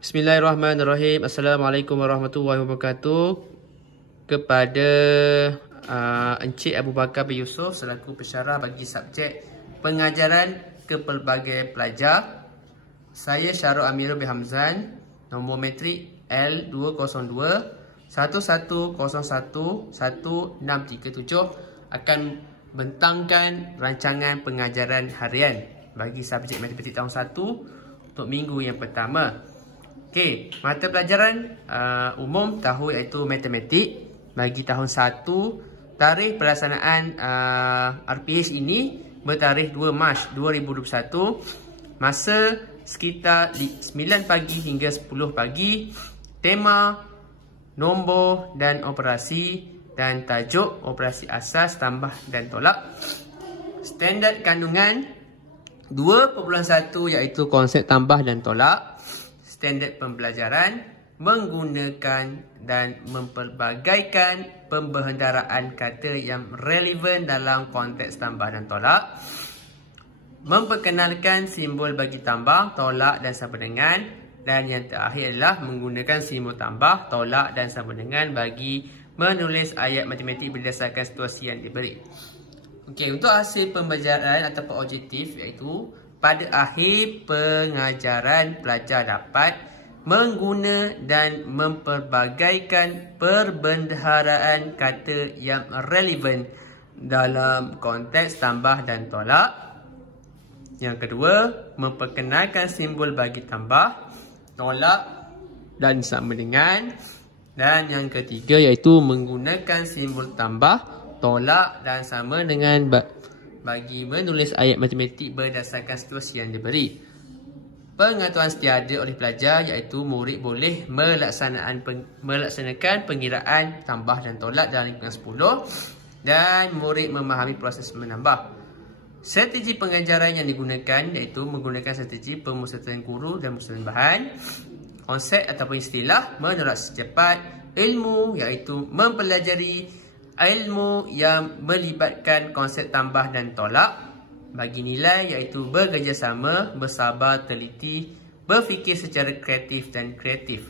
Bismillahirrahmanirrahim. Assalamualaikum warahmatullahi wabarakatuh. Kepada Encik Abu Bakar bin Yusuf selaku pensyarah bagi subjek pengajaran ke pelbagai pelajar. Saya Syarul Amirul bin Hamzan, nombor matrik L202 11011637 akan bentangkan rancangan pengajaran harian bagi subjek matematik tahun 1 untuk minggu yang pertama. Okey, mata pelajaran umum tahun iaitu matematik bagi tahun 1. Tarikh pelaksanaan RPH ini bertarikh 2 Mac 2021. Masa sekitar 9 pagi hingga 10 pagi. Tema, nombor dan operasi, dan tajuk operasi asas, tambah dan tolak. Standard kandungan 2.1 iaitu konsep tambah dan tolak. Standard pembelajaran menggunakan dan mempelbagaikan pembendaharaan kata yang relevan dalam konteks tambah dan tolak. Memperkenalkan simbol bagi tambah, tolak dan sama dengan. Dan yang terakhir adalah menggunakan simbol tambah, tolak dan sama dengan bagi menulis ayat matematik berdasarkan situasi yang diberi. Okey, untuk hasil pembelajaran ataupun objektif iaitu pada akhir pengajaran pelajar dapat mengguna dan memperbagaikan perbendaharaan kata yang relevan dalam konteks tambah dan tolak. Yang kedua, memperkenalkan simbol bagi tambah, tolak dan sama dengan. Dan yang ketiga iaitu menggunakan simbol tambah, tolak dan sama dengan bagi menulis ayat matematik berdasarkan situasi yang diberi. Pengetahuan setiada oleh pelajar iaitu murid boleh melaksanakan pengiraan tambah dan tolak dalam lingkungan 10 dan murid memahami proses menambah. Strategi pengajaran yang digunakan iaitu menggunakan strategi pemusatan guru dan pemusatan bahan. Konsep ataupun istilah menolak secepat. Ilmu iaitu mempelajari ilmu yang melibatkan konsep tambah dan tolak. Bagi nilai iaitu bekerjasama, bersabar, teliti, berfikir secara kreatif dan kreatif.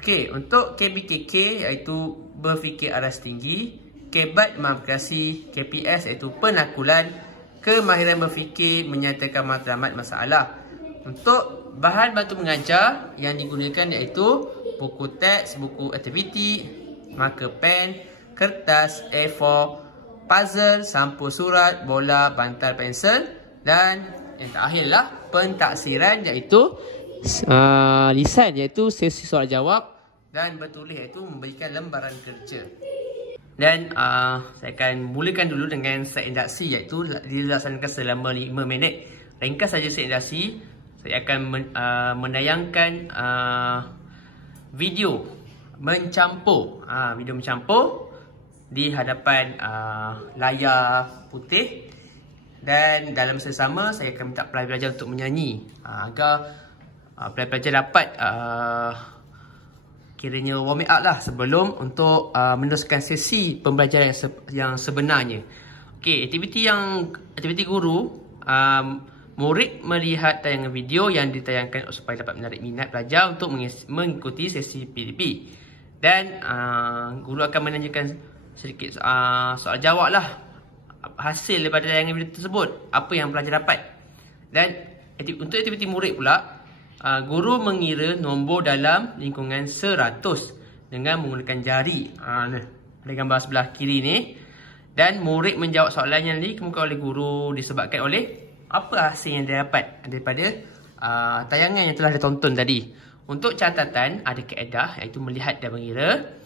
Okey, untuk KBKK iaitu berfikir aras tinggi, KBAT mengaplikasi, KPS iaitu penakulan, kemahiran berfikir menyatakan matlamat masalah. Untuk bahan bantu mengajar yang digunakan iaitu buku teks, buku aktiviti, marker pen, kertas A4, puzzle, sampul surat, bola, bantal pensel. Dan yang terakhirlah pentaksiran iaitu lisan iaitu sesi soal jawab, dan bertulis iaitu memberikan lembaran kerja. Dan saya akan mulakan dulu dengan set induksi iaitu dilaksanakan selama 5 minit. Ringkas saja set induksi. Saya akan menayangkan video mencampur di hadapan layar putih, dan dalam masa sama saya akan minta pelajar-pelajar untuk menyanyi agar pelajar-pelajar dapat kiranya warm up lah sebelum untuk meneruskan sesi pembelajaran yang sebenarnya. Okey, aktiviti guru, murid melihat tayangan video yang ditayangkan supaya dapat menarik minat pelajar untuk mengikuti sesi PDP. Dan guru akan menanyakan sedikit soal jawab lah hasil daripada tayangan video tersebut, apa yang pelajar dapat. Dan untuk aktiviti murid pula, guru mengira nombor dalam lingkungan 100 dengan menggunakan jari. Ada gambar sebelah kiri ni. Dan murid menjawab soalan yang dikemukakan oleh guru disebabkan oleh apa hasil yang dia dapat daripada tayangan yang telah ditonton tadi. Untuk catatan, ada kaedah iaitu melihat dan mengira.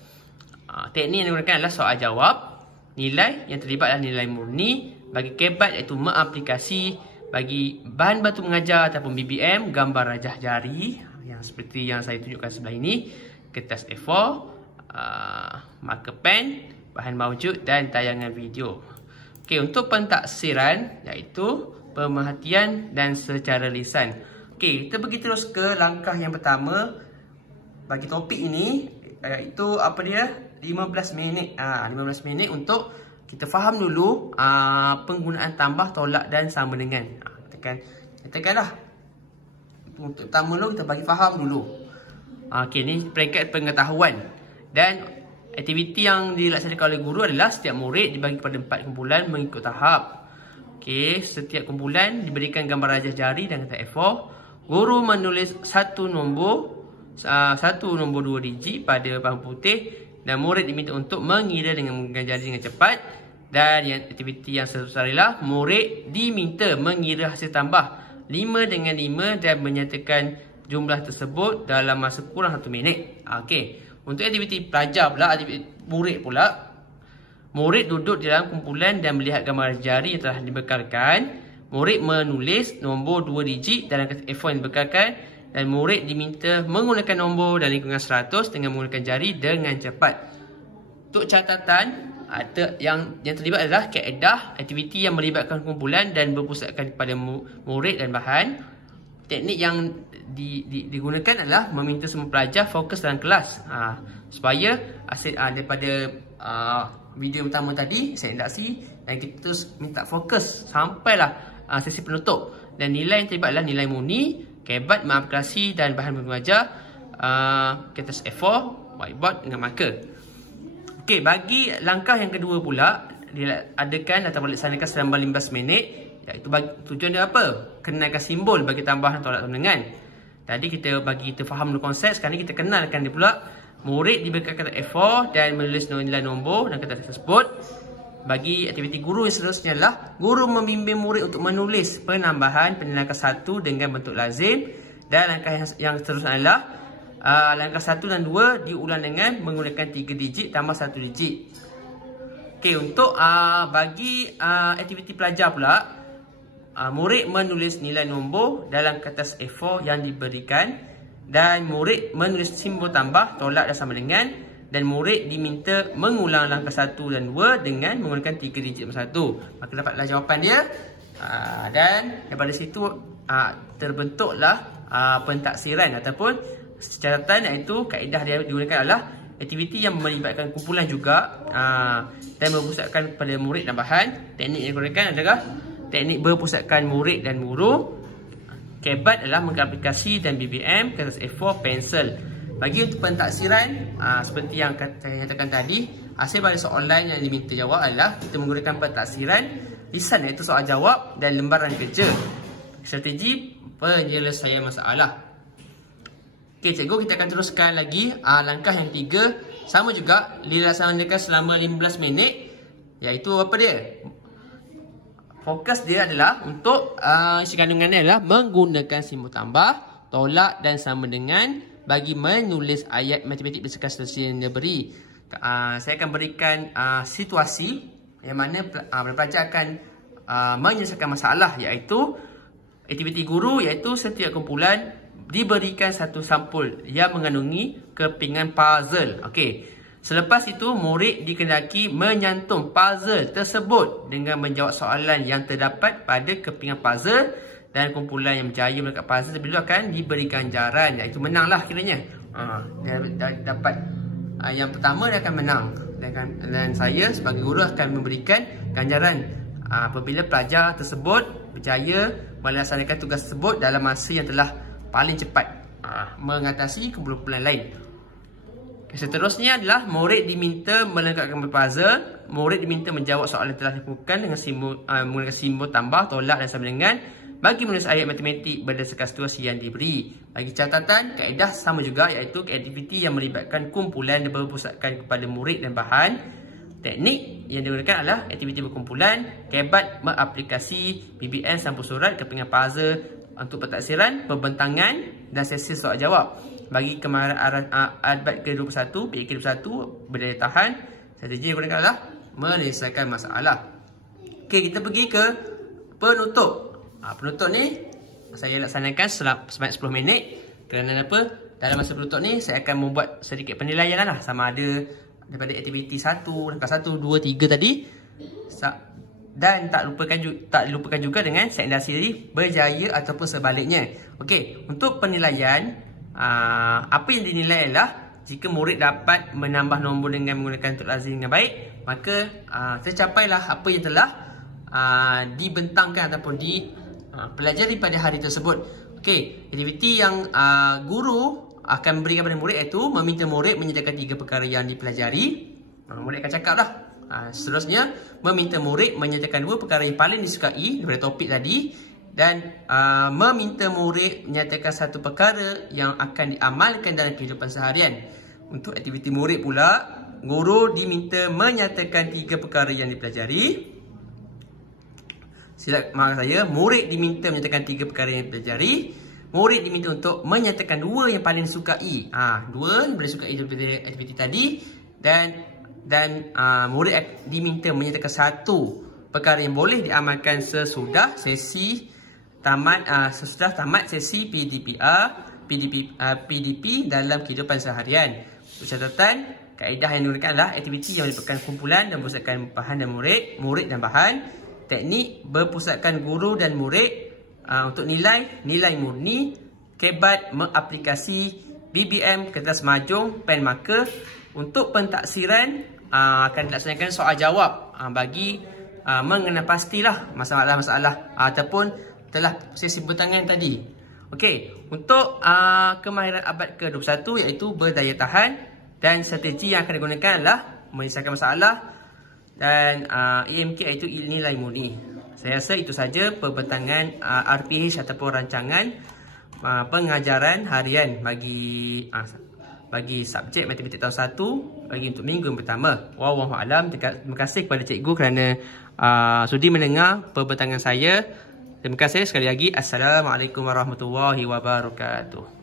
Teknik yang digunakan adalah soal jawab. Nilai yang terlibat adalah nilai murni. Bagi KBAT iaitu mengaplikasi. Bagi bahan bantu mengajar ataupun BBM, gambar rajah jari yang seperti yang saya tunjukkan sebelah ini, kertas A4, marker pen, bahan mawjud dan tayangan video. Okey, untuk pentaksiran iaitu pemerhatian dan secara lisan. Okey, kita pergi terus ke langkah yang pertama bagi topik ini, iaitu apa dia? 15 minit. 15 minit untuk kita faham dulu penggunaan tambah, tolak dan sama dengan. Katakanlah untuk pertama dulu kita bagi faham dulu. Okey, ni peringkat pengetahuan. Dan aktiviti yang dilaksanakan oleh guru adalah setiap murid dibagi kepada 4 kumpulan mengikut tahap. Okey, setiap kumpulan diberikan gambar rajah jari dan kata A4. Guru menulis satu nombor 2 digit pada papan putih dan murid diminta untuk mengira dengan menggunakan jari dengan cepat. Dan aktiviti yang seterusnya adalah murid diminta mengira hasil tambah 5 dengan 5 dan menyatakan jumlah tersebut dalam masa kurang 1 minit. Okey, untuk aktiviti pelajar pula, aktiviti murid pula, murid duduk di dalam kumpulan dan melihat gambar jari yang telah dibekalkan. Murid menulis nombor 2 digit dalam kertas A4 yang dibekalkan dan murid diminta menggunakan nombor dan lingkungan 100 dengan menggunakan jari dengan cepat. Untuk catatan, yang terlibat adalah kaedah aktiviti yang melibatkan kumpulan dan berpusatkan kepada murid dan bahan. Teknik yang digunakan adalah meminta semua pelajar fokus dalam kelas supaya hasil daripada video pertama tadi saya indaksi dan kita terus minta fokus sampailah sesi penutup. Dan nilai yang terlibat adalah nilai murni, kebat, aplikasi dan bahan mengajar, kertas A4, whiteboard dengan marker. Okey, bagi langkah yang kedua pula diadakan atau dilaksanakan selama 15 minit, iaitu tujuan dia apa? Kenalkan simbol bagi tambahan tolak sambungan. Tadi kita faham dulu konsep, sekarang ni kita kenalkan dia pula. Murid diberikan kertas A4 dan menulis nilai nombor dan kertas tersebut. Bagi aktiviti guru yang seterusnya adalah guru membimbing murid untuk menulis penambahan langkah 1 dengan bentuk lazim. Dan langkah yang seterusnya adalah langkah 1 dan 2 diulang dengan menggunakan 3 digit tambah 1 digit. Okey, untuk bagi aktiviti pelajar pula, murid menulis nilai nombor dalam kertas A4 yang diberikan dan murid menulis simbol tambah, tolak dan sama dengan, dan murid diminta mengulang langkah 1 dan 2 dengan menggunakan 3 digit nombor 1. Maka dapatlah jawapan dia. Dan daripada situ terbentuklah pentaksiran ataupun catatan, iaitu kaedah dia digunakan adalah aktiviti yang melibatkan kumpulan juga dan berpusatkan kepada murid dan bahan. Teknik yang digunakan adalah teknik berpusatkan murid dan guru. Kebat adalah menggunakan aplikasi dan BBM, kertas A4, pensel. Bagi untuk pentaksiran, seperti yang saya katakan tadi, hasil pada soalan yang diminta jawab adalah kita menggunakan pentaksiran lisan, iaitu soal jawab dan lembaran kerja. Strategi penyelesaian masalah. Okey, cikgu, kita akan teruskan lagi langkah yang 3. Sama juga dilaksanakan selama 15 minit. Iaitu apa dia? Fokus dia adalah untuk isi kandungannya adalah menggunakan simbol tambah, tolak dan sama dengan bagi menulis ayat matematik berdasarkan situasi yang diberi. Saya akan berikan situasi yang mana pelajar akan menyelesaikan masalah, iaitu aktiviti guru, iaitu setiap kumpulan diberikan satu sampul yang mengandungi kepingan puzzle. Okey. Selepas itu, murid dikehendaki menyantum puzzle tersebut dengan menjawab soalan yang terdapat pada kepingan puzzle, dan kumpulan yang berjaya melengkap puzzle tersebut akan diberikan ganjaran, iaitu menanglah kiranya. Dia dapat yang pertama, dia akan menang. Dan saya sebagai guru akan memberikan ganjaran apabila pelajar tersebut berjaya melaksanakan tugas tersebut dalam masa yang telah paling cepat mengatasi kumpulan lain. Seterusnya adalah murid diminta melengkapkan puzzle. Murid diminta menjawab soalan yang telah dilakukan dengan menggunakan simbol tambah, tolak dan sama dengan bagi menulis ayat matematik berdasarkan situasi yang diberi. Bagi catatan, kaedah sama juga, iaitu aktiviti yang melibatkan kumpulan dan berpusatkan kepada murid dan bahan. Teknik yang digunakan adalah aktiviti berkumpulan, kebat, aplikasi, BBM, sampul surat, kepingan puzzle untuk pentaksiran, pembentangan dan sesi soal jawab. Bagi kemahiran adbat ke-21, PK-21, berdaya tahan, strategi yang digunakan adalah menyelesaikan masalah. Okey, kita pergi ke penutup. Penutup ni saya laksanakan sebanyak 10 minit. Kerana apa? Dalam masa penutup ni saya akan membuat sedikit penilaian lah, sama ada daripada aktiviti 1, langkah 1, 2, 3 tadi. Dan tak dilupakan juga dengan set industri tadi, berjaya ataupun sebaliknya. Okey, untuk penilaian, apa yang dinilai adalah jika murid dapat menambah nombor dengan menggunakan untuk lazim dengan baik, maka tercapailah apa yang telah dibentangkan ataupun dipelajari pada hari tersebut. Okey, aktiviti yang guru akan berikan kepada murid iaitu meminta murid menyertakan 3 perkara yang dipelajari. Murid akan cakap dah. Seterusnya, meminta murid menyertakan 2 perkara yang paling disukai daripada topik tadi. Dan meminta murid menyatakan 1 perkara yang akan diamalkan dalam kehidupan seharian. Untuk aktiviti murid pula, guru diminta menyatakan 3 perkara yang dipelajari. Maaf saya, murid diminta menyatakan 3 perkara yang dipelajari. Murid diminta untuk menyatakan 2 yang paling disukai. 2 yang paling disukai daripada aktiviti tadi. Dan murid diminta menyatakan 1 perkara yang boleh diamalkan sesudah tamat sesi PDP dalam kehidupan seharian. Untuk catatan, kaedah yang digunakan adalah aktiviti yang melibatkan kumpulan dan berpusatkan bahan dan murid dan bahan. Teknik berpusatkan guru dan murid. Untuk nilai murni, kebat mengaplikasi BBM, kertas majung, pen marker. Untuk pentaksiran akan dilaksanakan soal jawab bagi mengenal pastilah masalah-masalah ataupun telah sesi bertangan tadi. Okey, untuk kemahiran abad ke-21 iaitu berdaya tahan, dan strategi yang akan digunakan adalah menyelesaikan masalah, dan EMK iaitu nilai murni. Saya rasa itu saja pembentangan RPH ataupun rancangan pengajaran harian bagi subjek matematik tahun 1 bagi untuk minggu yang pertama. Wallahualam. Terima kasih kepada cikgu kerana sudi mendengar pembentangan saya. Terima kasih sekali lagi. Assalamualaikum warahmatullahi wabarakatuh.